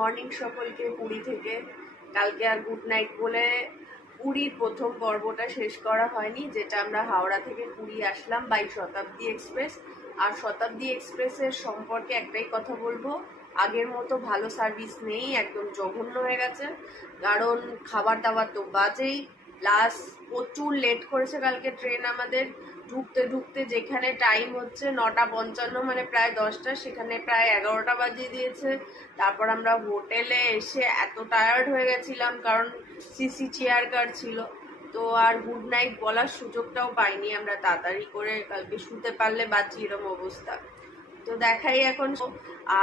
Morning সকলকে পুরী থেকে। কালকে আর গুড নাইট বলে পুরীর প্রথম পর্বটা শেষ করা হয়নি, যেটা আমরা হাওড়া থেকে পুরী আসলাম বাই শতাব্দী এক্সপ্রেস। আর শতাব্দী এক্সপ্রেসের সম্পর্কে একটাই কথা বলবো, আগের মতো ভালো সার্ভিস নেই, একদম জঘন্য হয়ে গেছে। কারণ খাবার দাবার তো বাজেই, প্লাস প্রচুর লেট করেছে কালকে ট্রেন আমাদের। ঢুকতে ঢুকতে যেখানে টাইম হচ্ছে 9:55, মানে প্রায় 10টা, সেখানে প্রায় 11টা বাজিয়ে দিয়েছে। তারপর আমরা হোটেলে এসে এত টায়ার্ড হয়ে গেছিলাম, কারণ সিসি চেয়ার কার ছিল, তো আর গুড নাইট বলার সুযোগটাও পাইনি আমরা। তাড়াতাড়ি করে কালকে শুতে পারলে বাঁচি, এরকম অবস্থা। তো দেখাই এখন।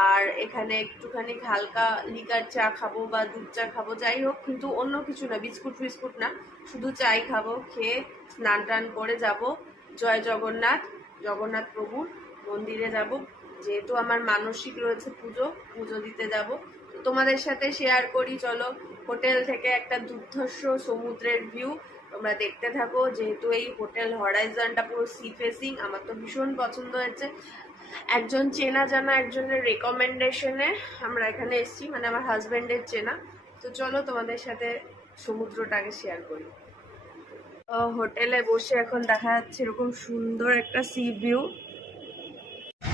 আর এখানে একটুখানি হালকা লিকার চা খাবো বা দুধ চা খাবো, যাই হোক, কিন্তু অন্য কিছু না, বিস্কুট ফিস্কুট না, শুধু চাই খাবো। খেয়ে স্নান টান করে যাব জয় জগন্নাথ, জগন্নাথ প্রভুর মন্দিরে যাব, যেহেতু আমার মানসিক রয়েছে পুজো দিতে যাব। তো তোমাদের সাথে শেয়ার করি, চলো। হোটেল থেকে একটা দুর্ধর্ষ সমুদ্রের ভিউ তোমরা দেখতে থাকো, যেহেতু এই হোটেল হরাইজনটা পুরো সি ফেসিং, আমার তো ভীষণ পছন্দ হয়েছে। একজন চেনা জানা একজনের রেকমেন্ডেশনে আমরা এখানে এসেছি, মানে আমার হাজব্যান্ডের চেনা। তো চলো তোমাদের সাথে সমুদ্রটাকে শেয়ার করি। হোটেলে বসে এখন দেখা যাচ্ছে এরকম সুন্দর একটা সি ভিউ।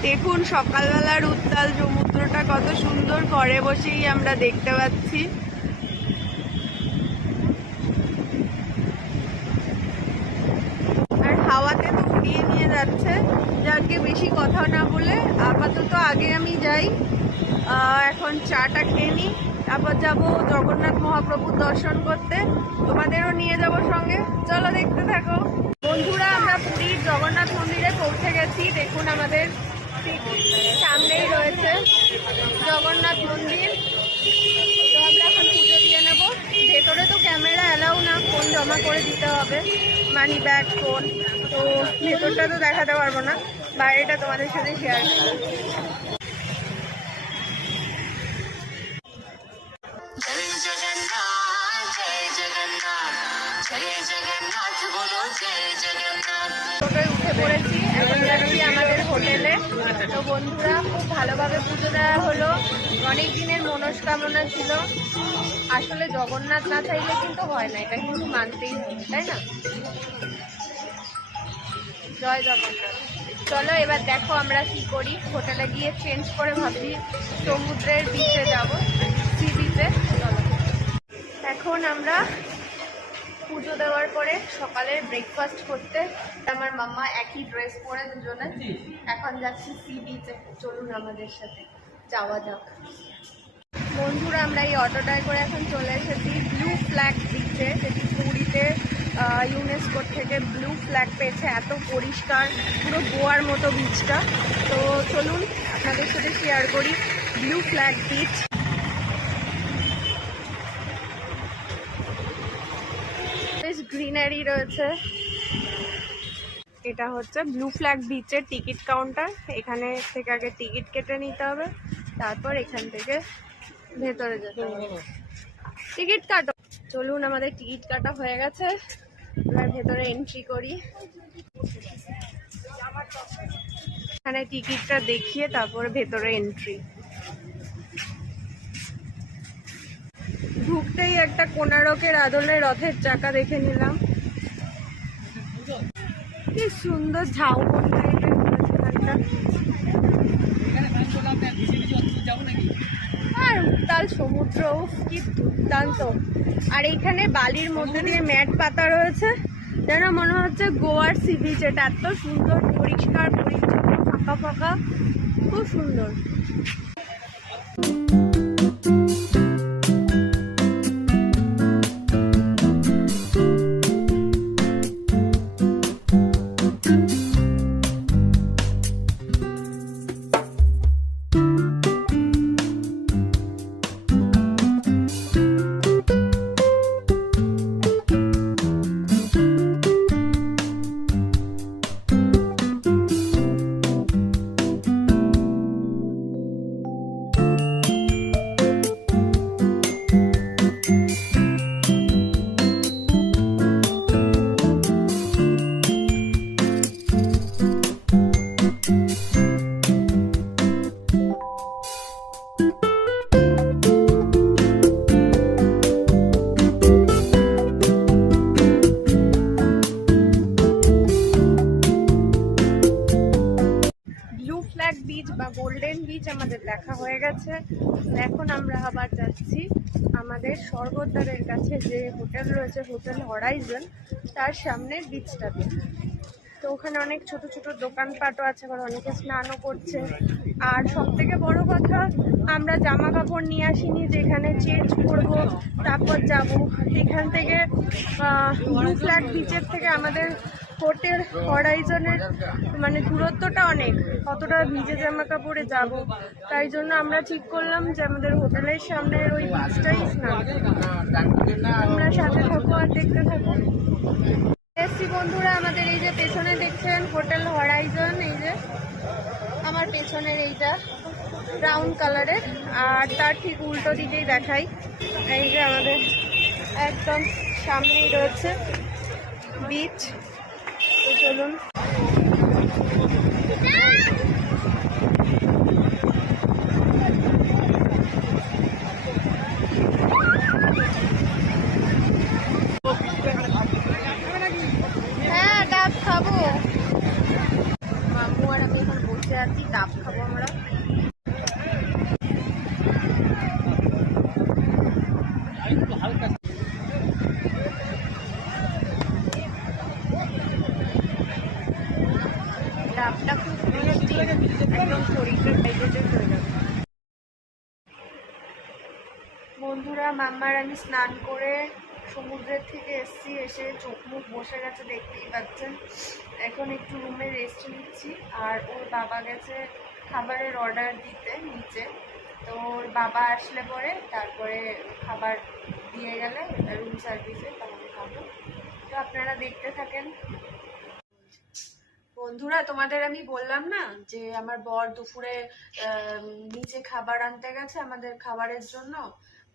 দেখুন সকালবেলার উত্তাল সমুদ্রটা কত সুন্দর, ঘরে বসেই আমরা দেখতে পাচ্ছি। আর হাওয়াতে তো উড়িয়ে নিয়ে যাচ্ছে। যাকে বেশি কথা না বলে আপাতত আগে আমি যাই, এখন চাটা খেয়ে নিই, তারপর যাব জগন্নাথ মহাপ্রভুর দর্শন করতে। তোমাদেরও নিয়ে যাব সঙ্গে, চলো দেখতে থাকো। বন্ধুরা, আমরা পুরীর জগন্নাথ মন্দিরে পৌঁছে গেছি। দেখুন আমাদের ঠিক সামনেই রয়েছে জগন্নাথ মন্দির। তো আমরা এখন পুজো দিয়ে নেব। ভেতরে তো ক্যামেরা অ্যালাউ না, ফোন জমা করে দিতে হবে, মানি ব্যাগ, ফোন। তো ভেতরটা তো দেখাতে পারবো না, বাইরেটা তোমাদের সাথে শেয়ার করবো। টোটোয় উঠে পড়েছি, এখন যাচ্ছি আমাদের হোটেলে। তো বন্ধুরা, খুব ভালোভাবে পুজো দেওয়া হলো। অনেক দিনের মনস্কামনা ছিল, আসলে জগন্নাথ না চাইলে কিন্তু হয় না, এটা কিন্তু মানতেই হবে, তাই না? জয় জগন্নাথ। চলো এবার দেখো আমরা কি করি। হোটেলে গিয়ে চেঞ্জ করে ভাবছি সমুদ্রের বিচে যাব, সি বিচে। চলো, এখন আমরা পুজো দেওয়ার পরে সকালে ব্রেকফাস্ট করতে আমার মাম্মা একই ড্রেস পরে দুজনে এখন যাচ্ছি সি বিচে। চলুন আমাদের সাথে যাওয়া যাক। বন্ধুরা, আমরা এই অটোটায় করে এখন চলে এসেছি ব্লু ফ্ল্যাগ বিচে, যেটি পুরীতে ইউনেস্কোর থেকে ব্লু ফ্ল্যাগ পেয়েছে। এত পরিষ্কার, পুরো গোয়ার মতো বিচটা। তো চলুন আপনাদের সাথে শেয়ার করি ব্লু ফ্ল্যাগ বিচ। বেশ গ্রিনারি রয়েছে। এটা হচ্ছে ব্লু ফ্ল্যাগ বিচের টিকিট কাউন্টার। এখানে থেকে আগে টিকিট কেটে নিতে হবে, তারপর এখান থেকে ভেতরে যেতে হবে। টিকিট কাটো। চলুন, আমাদের টিকিট কাটা হয়ে গেছে, এবার ভেতরে এন্ট্রি করি। এখানে টিকিটটা দেখিয়ে তারপরে ভেতরে এন্ট্রি। ঢুকতেই একটা কোণারকের আদলে রথের চাকা দেখে নিলাম। কি সুন্দর ঝাউবন টাইপের আর উত্তাল সমুদ্র, কি দুর্দান্ত। আর এইখানে বালির মধ্যে দিয়ে ম্যাট পাতা রয়েছে, যেন মনে হচ্ছে গোয়ার সি বিচ। এটা এত সুন্দর, পরিষ্কার পরিচ্ছন্ন, ফাঁকা ফাঁকা, খুব সুন্দর। দেখা হয়ে গেছে। এখন আমরা আবার যাচ্ছি আমাদের স্বর্গদ্বারের কাছে যে হোটেল রয়েছে, হোটেল হরাইজন, তার সামনে বিচটাতে। তো ওখানে অনেক ছোট ছোট দোকানপাটও আছে, আবার অনেকে স্নানও করছে। আর সব থেকে বড় কথা, আমরা জামা কাপড় নিয়ে আসিনি, যেখানে চেঞ্জ করব তারপর যাব। এখান থেকে ব্লু ফ্ল্যাগ বিচের থেকে আমাদের হোটেল হরাইজনের মানে দূরত্বটা অনেক, কতটা ভিজে জামা কাপড়ে যাব, তাই জন্য আমরা ঠিক করলাম যে আমাদের হোটেলের সামনের ওই বিচটাই স্নান। আমরা সাথে থাকবো আর দেখতে থাকবো। এসছি বন্ধুরা, আমাদের এই যে পেছনে দেখছেন হোটেল হরাইজন, এই যে আমার পেছনের এইটা ব্রাউন কালারের, আর তার ঠিক উল্টো দিকেই দেখাই, এই যে আমাদের একদম সামনেই রয়েছে বিচ। তো চলুন। হ্যাঁ, ডাব খাবো। মাম্মু আর আমি এখন বসে আছি, ডাব খাবো আমরা। ডাবটা খুব মিষ্টি, একদম শরীরটা হাইড্রেটেড হয়ে যাবে। বন্ধুরা, মাম্মার আমি স্নান করে সমুদ্রের থেকে এসছি, এসে চোখ মুখ বসে গেছে দেখতেই পাচ্ছেন। এখন একটু রুমে রেস্ট নিচ্ছি, আর ওর বাবা গেছে খাবারের অর্ডার দিতে নিচে। তো ওর বাবা আসলে পরে তারপরে খাবার দিয়ে গেলে রুম সার্ভিসে, তাহলে খাবো। তো আপনারা দেখতে থাকেন। বন্ধুরা, তোমাদের আমি বললাম না যে আমার বর দুপুরে নিচে খাবার আনতে গেছে আমাদের খাবারের জন্য।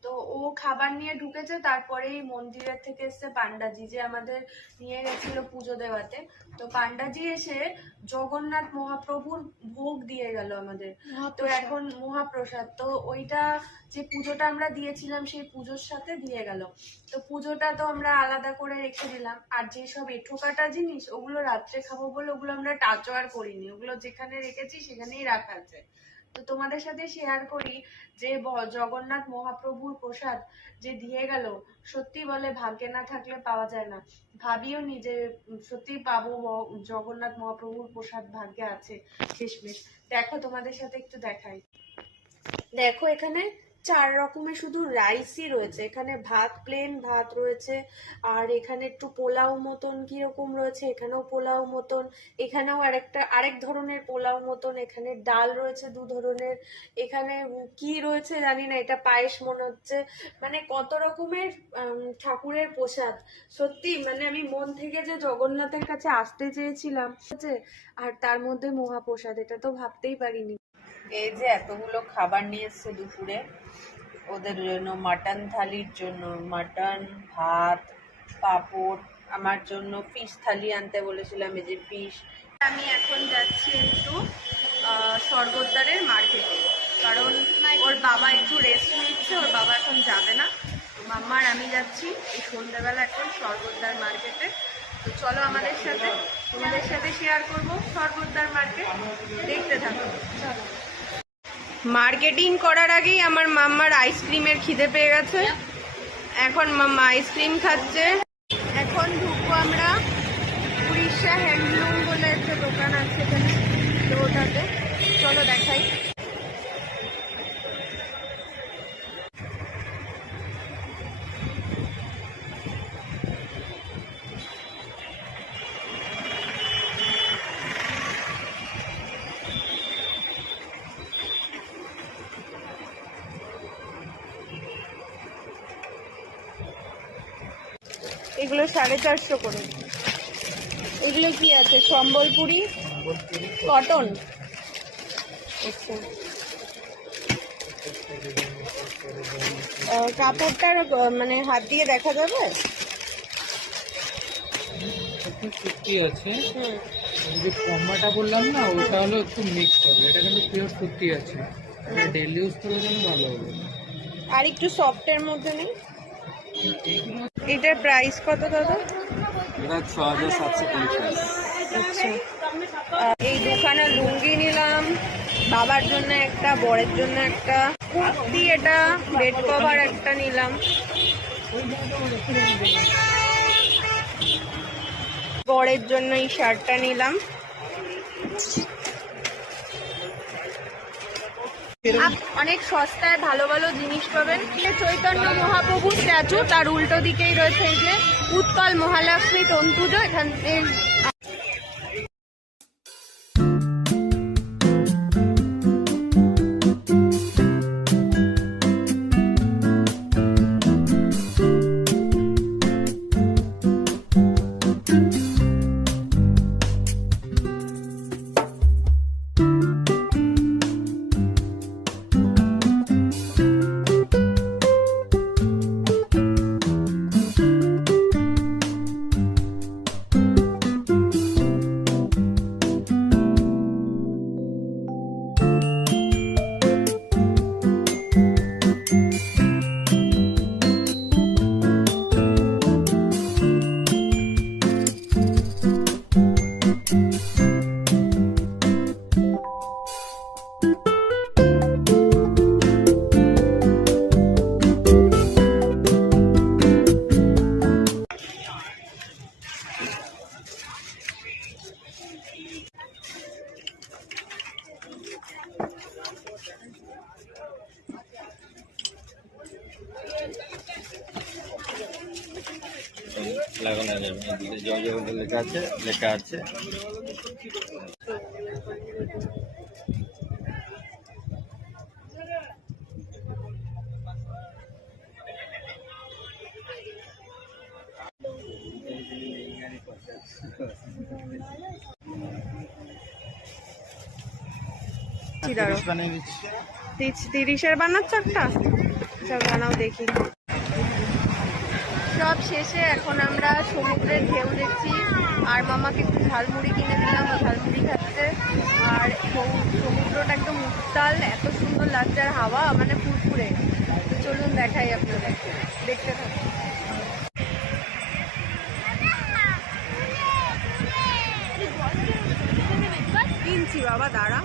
তো ও খাবার নিয়ে ঢুকেছে, তারপরেই মন্দিরের থেকে এসছে পান্ডাজি, যে আমাদের নিয়ে গেছিল পুজো দেওয়াতে। তো পান্ডাজি এসে জগন্নাথ মহাপ্রভুর ভোগ দিয়ে গেল আমাদের। তো এখন মহাপ্রসাদ, তো ওইটা যে পুজোটা আমরা দিয়েছিলাম সেই পুজোর সাথে দিয়ে গেল। তো পুজোটা তো আমরা আলাদা করে রেখে দিলাম, আর যেসব এঁঠো কাটা জিনিস ওগুলো রাত্রে খাবো বলে ওগুলো আমরা টাচও আর করিনি, ওগুলো যেখানে রেখেছি সেখানেই রাখা আছে। তো তোমাদের সাথে শেয়ার করি যে জগন্নাথ মহাপ্রভুর প্রসাদ যে দিয়ে গেল, সত্যি বলে ভাগ্যে না থাকলে পাওয়া যায় না। ভাবিও নি যে সত্যি পাবো জগন্নাথ মহাপ্রভুর প্রসাদ, ভাগ্যে আছে শেষমেশ। দেখো তোমাদের সাথে একটু দেখাই। দেখো এখানে 4 রকমের শুধু রাইসই রয়েছে, এখানে ভাত, প্লেন ভাত রয়েছে, আর এখানে একটু পোলাও মতন কিরকম রয়েছে, এখানেও পোলাও মতন, এখানেও আরেক ধরনের পোলাও মতন, এখানে ডাল রয়েছে 2 ধরনের, এখানে কি রয়েছে জানি না, এটা পায়েস মনে হচ্ছে। মানে কত রকমের ঠাকুরের প্রসাদ। সত্যি মানে আমি মন থেকে যে জগন্নাথের কাছে আসতে চেয়েছিলাম, আর তার মধ্যে মহাপ্রসাদ, এটা তো ভাবতেই পারিনি। এই যে এতগুলো খাবার নিয়ে এসছে দুপুরে ওদের জন্য, মাটন থালির জন্য মাটন, ভাত, পাঁপড়, আমার জন্য ফিশ থালি আনতে বলেছিলাম, এই যে ফিশ। আমি এখন যাচ্ছি একটু স্বর্গদ্বারের মার্কেটে, কারণ ওর বাবা একটু রেস্ট নিচ্ছে, ওর বাবা এখন যাবে না। মাম্মার আমি যাচ্ছি এই সন্ধ্যাবেলা এখন স্বর্গদ্বার মার্কেটে। তো চলো আমাদের সাথে, তোমাদের সাথে শেয়ার করবো স্বর্গদ্বার মার্কেট, দেখতে থাকো। চলো। মার্কেটিং করার আগেই আমার মাম্মার আইসক্রিমের খিদে পেয়ে গেছে, এখন মাম্মা আইসক্রিম খাচ্ছে। এখন ঢুকবো আমরা উড়িষ্যা হ্যান্ডলুম বলে একটা দোকান আছে এখানে, তো ওটাতে চলো দেখাই। এগুলো 450 করে। এগুলো কি আছে? সম্বলপুরি কটন। আচ্ছা, কাপড়টার মানে হাত দিয়ে দেখা যাবে? সুতি আছে, যে কম্বাটা বললাম না, ওটা হলো একটু মিক্সড হবে, এটা কিন্তু পিওর সুতি আছে, এটা ডেলি ইউজ করার জন্য ভালো হবে। আর একটু সফটের মধ্যে নেই? এটার প্রাইস কত দাদা? এটা 6750। আচ্ছা, এই দুখানা লুঙ্গি নিলাম, বাবার জন্য একটা, বরের জন্য একটা কুর্তি, এটা বেড কভার একটা নিলাম, বরের জন্য এই শার্টটা নিলাম। অনেক সস্তায় ভালো ভালো জিনিস পাবেন। চৈতন্য মহাপ্রভু স্ট্যাচু, তার উল্টো দিকেই রয়েছে এই যে উৎকল মহালক্ষ্মী তন্তুজ। এখান থেকে লাগানো যাবে জয় জয় বলে লেখা আছে কি দাঁড়ো 30-এর বানাচ্ছ একটা? চল বানাও দেখি। সব শেষে এখন আমরা সমুদ্রের ঢেউ দেখছি, আর মামাকে একটু ঝালমুড়ি কিনে দিলাম, ও ঝালমুড়ি খাচ্ছে। আর সমুদ্রটা একদম উত্তাল, এত সুন্দর লাগছে, আর হাওয়া মানে ফুরফুরে। তো চলুন দেখাই আপনাদের, দেখতে থাকুন। কিনছি বাবা, দাঁড়া।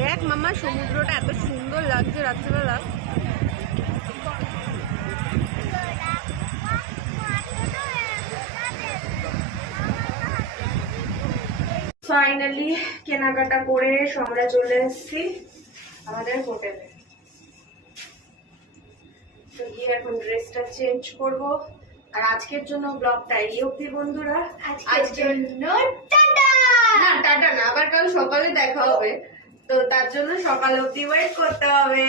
দেখ মামা, সমুদ্রটা এত সুন্দর লাগছে রাত্রিবেলা। ফাইনালি কেনাকাটা করে আমরা চলে এসেছি আমাদের হোটেলে। তো গিয়ে এখন ড্রেসটা চেঞ্জ করব। আর আজকের জন্য ব্লগটা এই অবধি বন্ধুরা। আজকের জন্য টাটা। না টাটা না, আবার কাল সকালে দেখা হবে, তো তার জন্য সকাল অবধি ওয়েট করতে হবে।